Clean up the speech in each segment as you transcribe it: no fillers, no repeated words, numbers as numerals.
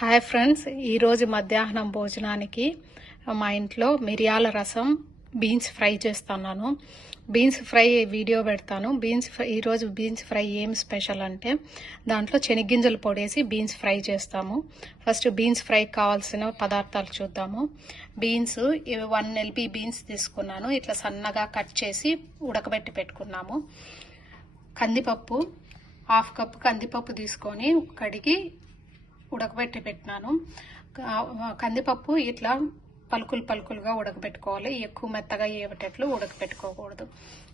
Hi friends, ఈరోజు మధ్యాహ్నం భోజనానికి మా ఇంట్లో మిరియాల రసం బీన్స్ ఫ్రై చేస్తున్నాను. బీన్స్ ఫ్రై వీడియో పెడతాను. ఈరోజు బీన్స్ ఫ్రై ఏం స్పెషల్ అంటే దాంట్లో శనగ్గింజలు పొడేసి బీన్స్ ఫ్రై చేస్తాము. ఫస్ట్ బీన్స్ ఫ్రై కావాల్సిన పదార్థాలు చూద్దాము. బీన్స్ 1 LP బీన్స్ తీసుకున్నాను. ఇట్లా సన్నగా కట్ చేసి ఉడకబెట్టి పెట్టుకున్నాము. కందిపప్పు 1/2 కప్పు కందిపప్పు తీసుకొని కడిగి ఉడకబెట్టి పెట్టినాను. కందిపప్పు ఇట్లా పలుకులుగా ఉడకబెట్టుకోవాలి. ఎక్కువ మెత్తగా ఏవటట్లు ఉడకబెట్టుకోకూడదు.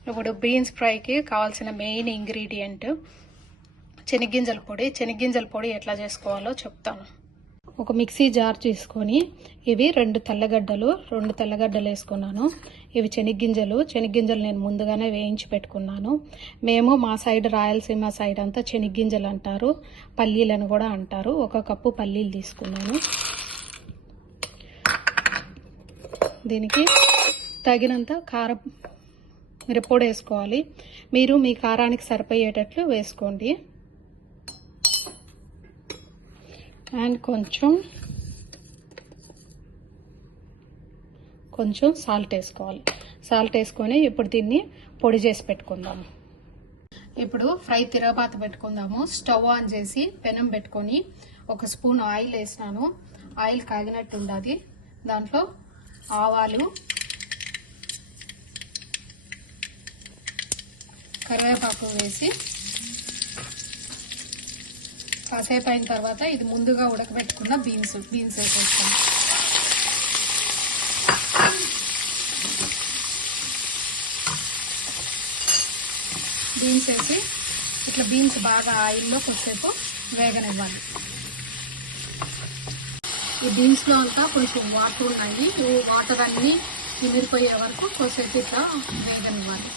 ఇప్పుడు బీన్స్ ఫ్రైకి కావాల్సిన మెయిన్ ఇంగ్రీడియంట్ శనగ్గింజల పొడి. శనగ్గింజల పొడి ఎట్లా చేసుకోవాలో చెప్తాను. ఒక మిక్సీ జార్ తీసుకొని ఇవి 2 తెల్లగడ్డలు వేసుకున్నాను. ఇవి శనగ్గింజలు నేను ముందుగానే వేయించి పెట్టుకున్నాను. మేము మా సైడ్ రాయలసీమ సైడ్ అంతా శనగ్గింజలు అంటారు, పల్లీలను కూడా అంటారు. 1 కప్పు పల్లీలు తీసుకున్నాను. దీనికి తగినంత కారం మిరప్పొడి వేసుకోవాలి. మీరు మీ కారానికి సరిపోయేటట్లు వేసుకోండి. అండ్ కొంచెం సాల్ట్ వేసుకోవాలి. సాల్ట్ వేసుకొని ఇప్పుడు దీన్ని పొడి చేసి పెట్టుకుందాము. ఇప్పుడు ఫ్రై తిరగబాత పెట్టుకుందాము. స్టవ్ ఆన్ చేసి పెనం పెట్టుకొని 1 స్పూన్ ఆయిల్ వేసినాను. ఆయిల్ కాగినట్టు ఉండాలి. దాంట్లో ఆవాలు, కరివేపాకు వేసి కాసేపు అయిన తర్వాత ఇది ముందుగా ఉడకబెట్టుకున్న బీన్స్ వేసేస్తాం. బీన్స్ వేసి ఇట్లా బీన్స్ బాగా ఆయిల్లో కొద్దిసేపు వేగనివ్వాలి. ఈ బీన్స్లో అంతా కొంచెం వాటర్ ఉన్నాయి. ఈ వాటర్ అన్నీ ఇమిరిపోయే వరకు కొద్దిసేపు ఇట్లా వేగనివ్వాలి.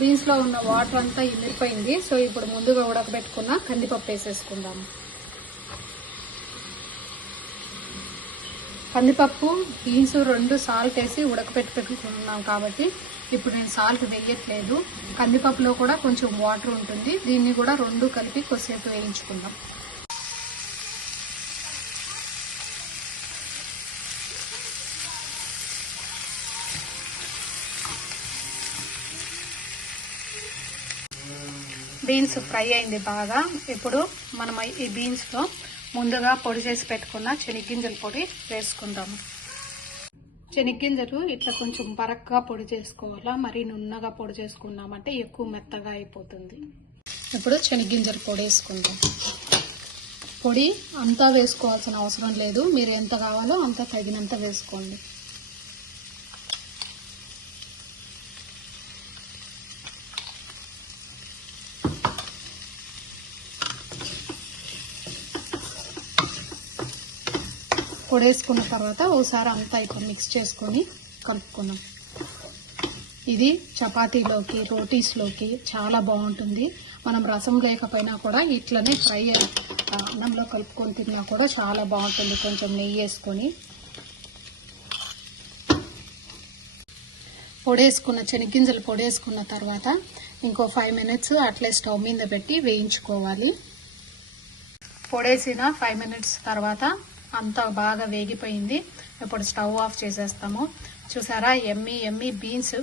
బీన్స్లో ఉన్న వాటర్ అంతా ఇమిరిపోయింది. సో ఇప్పుడు ముందుగా ఉడకబెట్టుకున్న కందిపప్పు వేసేసుకుందాము. కందిపప్పు బీన్స్ 2 సాల్ట్ వేసి పెట్టుకున్నాం కాబట్టి ఇప్పుడు నేను సాల్ట్ వేయట్లేదు. కందిపప్పులో కూడా కొంచెం వాటర్ ఉంటుంది. దీన్ని కూడా 2 కలిపి కొద్దిసేపు వేయించుకుందాం. బీన్స్ ఫ్రై అయింది బాగా. ఇప్పుడు మనం ఈ బీన్స్లో ముందుగా పొడి చేసి పెట్టుకున్న శనగ్గింజల పొడి వేసుకుందాము. శనగ్గింజలు ఇట్లా కొంచెం బరక్గా పొడి చేసుకోవాలా. మరీ నున్నగా పొడి చేసుకున్నామంటే ఎక్కువ మెత్తగా అయిపోతుంది. ఇప్పుడు శనగ్గింజల పొడి వేసుకుందాం. పొడి అంతా వేసుకోవాల్సిన అవసరం లేదు. మీరు ఎంత కావాలో అంత తగినంత వేసుకోండి. పొడి వేసుకున్న తర్వాత ఒకసారి అంతా ఇట్లా మిక్స్ చేసుకొని కలుపుకున్నాం. ఇది చపాతీలోకి, రోటీస్లోకి చాలా బాగుంటుంది. మనం రసం లేకపోయినా కూడా ఇట్లనే ఫ్రై అన్నంలో కలుపుకొని తిన్నా కూడా చాలా బాగుంటుంది. కొంచెం నెయ్యి వేసుకొని శనగ్గింజలు పొడి వేసుకున్న తర్వాత ఇంకో 5 మినిట్స్ అట్లే స్టవ్ మీద పెట్టి వేయించుకోవాలి. పొడేసిన 5 మినిట్స్ తర్వాత అంతా బాగా వేగిపోయింది. ఇప్పుడు స్టవ్ ఆఫ్ చేసేస్తాము. చూసారా, ఎమ్మి బీన్స్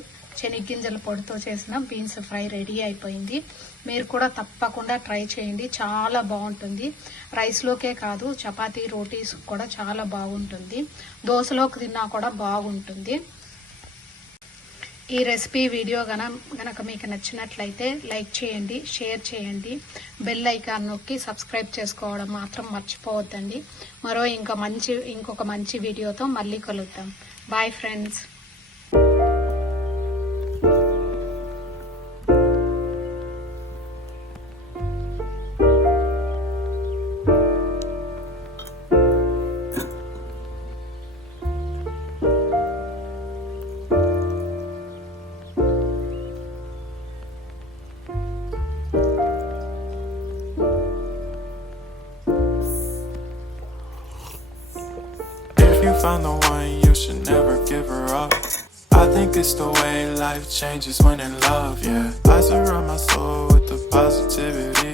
శనగ్గింజల పొడితో చేసిన బీన్స్ ఫ్రై రెడీ అయిపోయింది. మీరు కూడా తప్పకుండా ట్రై చేయండి. చాలా బాగుంటుంది. రైస్లోకే కాదు, చపాతీ, రోటీస్ కూడా చాలా బాగుంటుంది. దోశలోకి తిన్నా కూడా బాగుంటుంది. ఈ రెసిపీ వీడియో గనక మీకు నచ్చినట్లయితే లైక్ చేయండి, షేర్ చేయండి, బెల్ ఐకాన్ నొక్కి సబ్స్క్రైబ్ చేసుకోవడం మాత్రం మర్చిపోవద్దండి. ఇంకొక మంచి వీడియోతో మళ్ళీ కలుద్దాం. Bye friends. Find the one, you should never give her up. I think it's the way life changes when in love, yeah. I surround my soul with the positivity.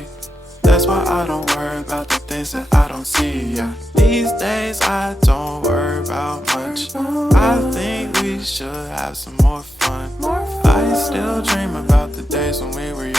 That's why I don't worry about the things that I don't don't see, yeah. These days I don't worry about much. I think we should have some more fun. I still dream about the days when we were